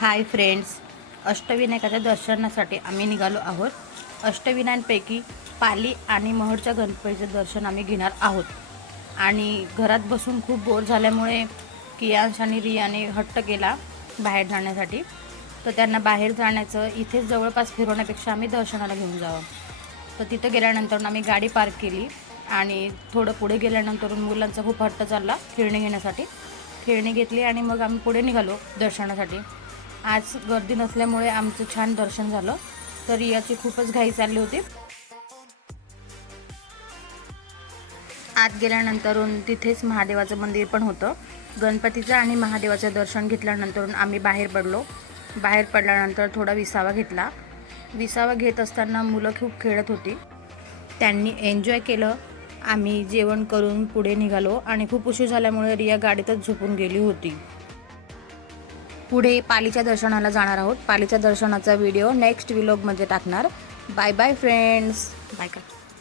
Hi friends, अष्टविनायकाच्या दर्शनासाठी आम्ही निघालो आहोत. अष्टविनायकांपैकी पाली आणि महडच्या गणपतीचं दर्शन आम्ही घेणार आहोत. आणि घरात बसून खूप बोर झाल्यामुळे कियांश आणि रियाने हट्ट केला बाहेर जाण्यासाठी. तर त्यांना बाहेर जाण्याचं इथेच जवळपास फिरवण्यापेक्षा आम्ही दर्शनाला घेऊन जावं. तर तिथं गेल्यानंतर आम्ही गाडी पार्क केली आणि थोडं पुढे गेल्यानंतर मुलांचा खूप हट्ट चालला खेळणी घेण्यासाठी. खेळणी घेतली आणि मग आम्ही पुढे निघालो दर्शनासाठी. आज गर्दी नसल्यामुळे आमचं छान दर्शन झालं. तर रियाची खूपच घाई चालली होती. आत गेल्यानंतर तिथेच महादेवाचं मंदिर पण होतं. गणपतीचं आणि महादेवाचं दर्शन घेतल्यानंतर आम्ही बाहेर पडलो. बाहेर पडल्यानंतर थोडा विसावा घेतला. विसावा घेत असताना मुलं खूप खेळत होती. त्यांनी एन्जॉय केलं. आम्ही जेवण करून पुढे निघालो आणि खूप उशीर झाल्यामुळे रिया गाडीतच झोपून गेली होती. पुढे पालीच्या दर्शनाला जाणार आहोत. पालीच्या दर्शनाचा व्हिडिओ नेक्स्ट व्लॉगमध्ये टाकणार. Bye bye friends. बाय का.